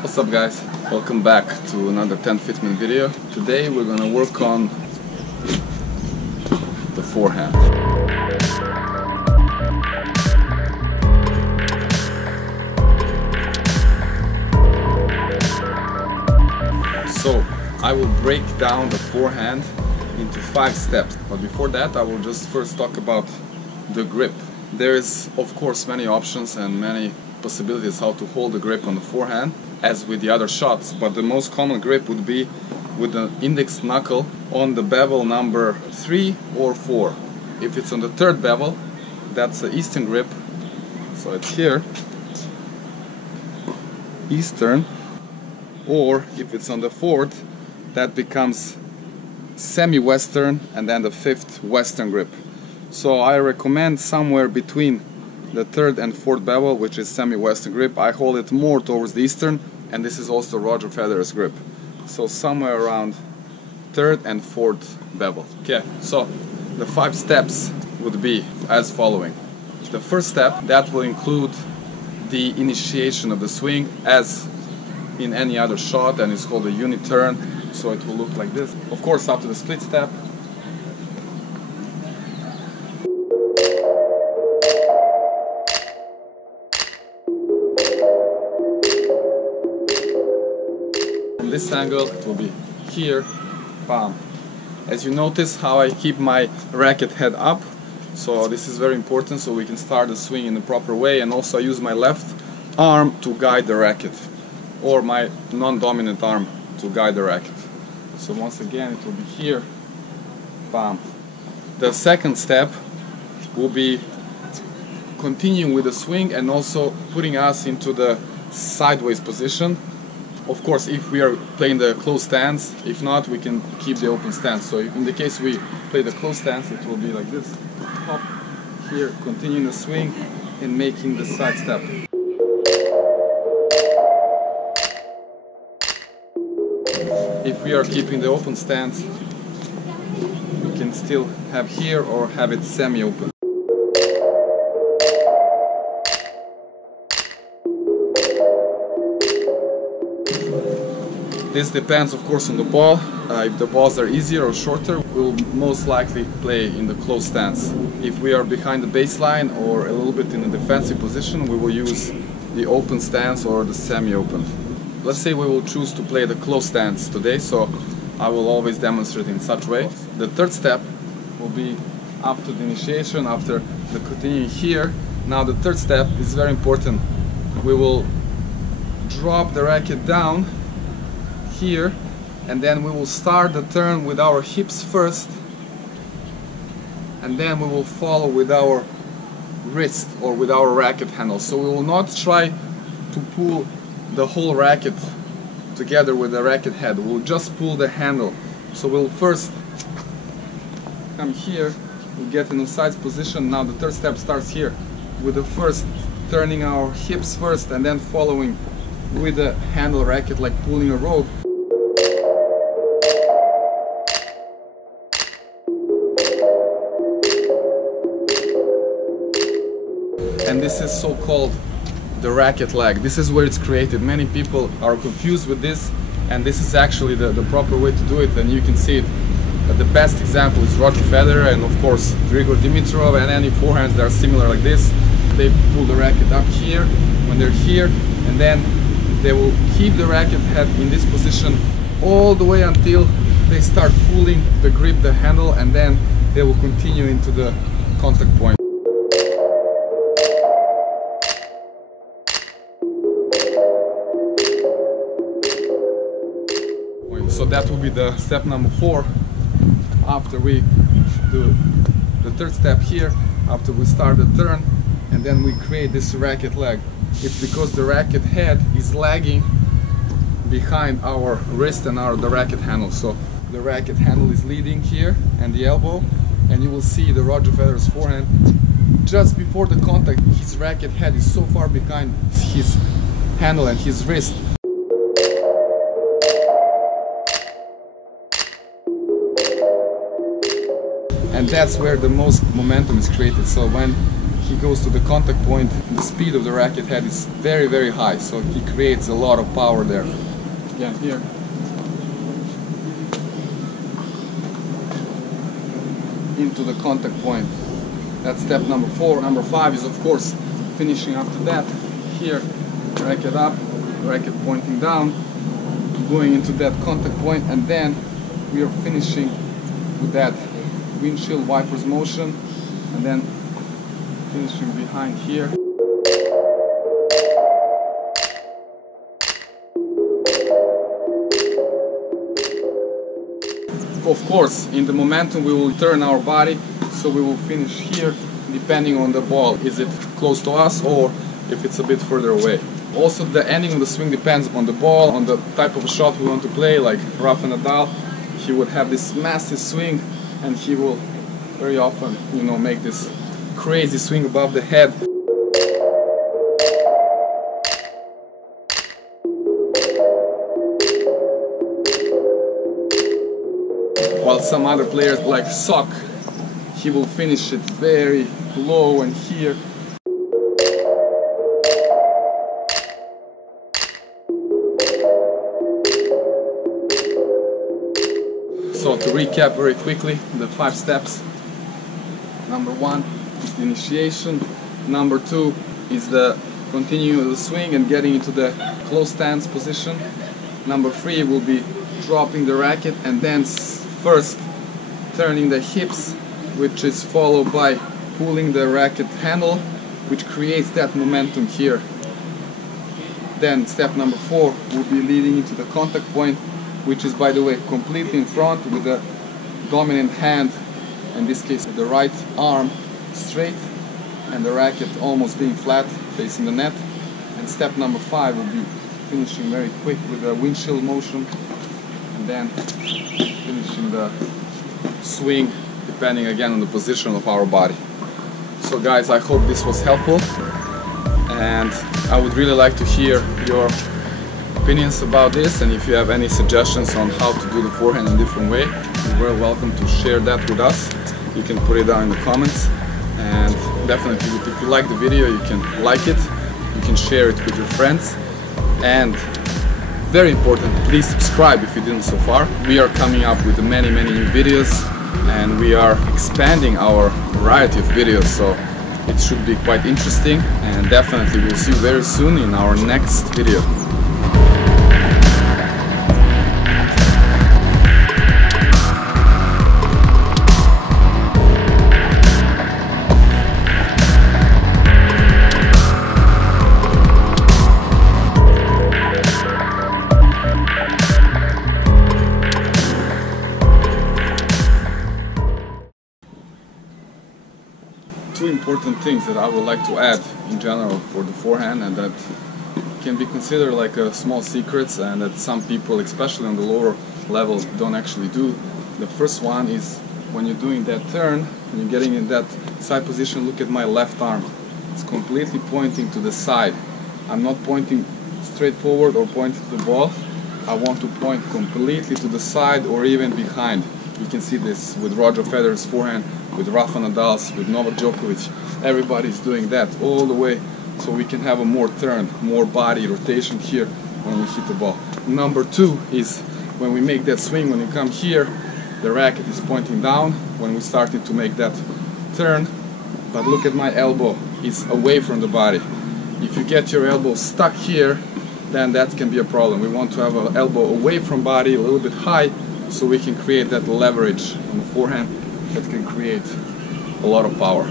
What's up guys, welcome back to another TENFITMEN video. Today we're gonna work on the forehand. So I will break down the forehand into 5 steps, but before that I will just first talk about the grip. There is of course many options and many possibilities how to hold the grip on the forehand as with the other shots, but the most common grip would be with the index knuckle on the bevel number 3 or 4. If it's on the 3rd bevel, that's the Eastern grip, so it's here, Eastern, or if it's on the 4th, that becomes semi-Western, and then the 5th Western grip. So I recommend somewhere between the 3rd and 4th bevel, which is semi-Western grip. I hold it more towards the Eastern, and this is also Roger Federer's grip. So somewhere around 3rd and 4th bevel. Okay, so the 5 steps would be as following. The first step, that will include the initiation of the swing as in any other shot, and it's called a unit turn, so it will look like this. Of course, after the split step, from this angle it will be here, bam. As you notice how I keep my racket head up, so this is very important so we can start the swing in the proper way, and also I use my left arm to guide the racket, or my non-dominant arm to guide the racket. So once again it will be here, bam. The second step will be continuing with the swing and also putting us into the sideways position. Of course, if we are playing the closed stance, if not, we can keep the open stance. So in the case we play the closed stance, it will be like this. Hop, here, continuing the swing and making the side step. If we are keeping the open stance, we can still have here or have it semi-open. This depends of course on the ball. If the balls are easier or shorter, we'll most likely play in the closed stance. If we are behind the baseline or a little bit in a defensive position, we will use the open stance or the semi-open. Let's say we will choose to play the closed stance today, so I will always demonstrate in such way. The 3rd step will be after the initiation, after the continuing here. Now the 3rd step is very important. We will drop the racket down here, and then we will start the turn with our hips first, and then we will follow with our wrist or with our racket handle. So we will not try to pull the whole racket together with the racket head. We'll just pull the handle. So we'll first come here, we'll get in the sides position. Now the 3rd step starts here with the first turning our hips first and then following with the handle racket like pulling a rope. And this is so-called the racket lag. This is where it's created. Many people are confused with this, and this is actually the proper way to do it, and you can see it. The best example is Roger Federer and of course Grigor Dimitrov, and any forehands that are similar like this. They pull the racket up here when they're here, and then they will keep the racket head in this position all the way until they start pulling the grip, the handle, and then they will continue into the contact point. So that will be the step number 4. After we do the 3rd step here, after we start the turn, and then we create this racket lag. It's because the racket head is lagging behind our wrist and the racket handle. So the racket handle is leading here and the elbow, and you will see the Roger Federer's forehand. Just before the contact, his racket head is so far behind his handle and his wrist. And that's where the most momentum is created. So when he goes to the contact point, the speed of the racket head is very, very high, so he creates a lot of power there. Again, here. Into the contact point. That's step number 4. Number 5 is, of course, finishing after that. Here, racket up, racket pointing down, going into that contact point, and then we are finishing with that windshield wipers motion, and then finishing behind here. Of course, in the momentum we will turn our body, so we will finish here depending on the ball. Is it close to us or if it's a bit further away? Also, the ending of the swing depends on the ball, on the type of shot we want to play. Like Rafa Nadal, he would have this massive swing and he will very often, you know, make this crazy swing above the head. While some other players like Sock, he will finish it very low and here. So to recap very quickly, the 5 steps. Number 1 is the initiation. Number 2 is the continuing the swing and getting into the close stance position. Number 3 will be dropping the racket and then first turning the hips, which is followed by pulling the racket handle, which creates that momentum here. Then step number 4 will be leading into the contact point, which is, by the way, completely in front with the dominant hand, in this case the right arm straight and the racket almost being flat facing the net. And step number 5 will be finishing very quick with the windshield motion and then finishing the swing depending again on the position of our body. So guys, I hope this was helpful, and I would really like to hear your opinions about this, and if you have any suggestions on how to do the forehand in a different way, you're very welcome to share that with us. You can put it down in the comments, and definitely if you like the video, you can like it, you can share it with your friends, and very important, please subscribe if you didn't so far. We are coming up with many new videos, and we are expanding our variety of videos, so it should be quite interesting, and definitely we'll see you very soon in our next video. Two important things that I would like to add in general for the forehand, and that can be considered like a small secrets, and that some people, especially on the lower level, don't actually do. The first one is when you're doing that turn, when you're getting in that side position, look at my left arm. It's completely pointing to the side. I'm not pointing straight forward or pointing to the ball. I want to point completely to the side or even behind. You can see this with Roger Federer's forehand, with Rafa Nadal's, with Novak Djokovic. Everybody's doing that all the way, so we can have a more turn, more body rotation here when we hit the ball. Number 2 is when we make that swing, when you come here, the racket is pointing down when we started to make that turn, but look at my elbow, it's away from the body. If you get your elbow stuck here, then that can be a problem. We want to have an elbow away from body, a little bit high, so we can create that leverage on the forehand that can create a lot of power.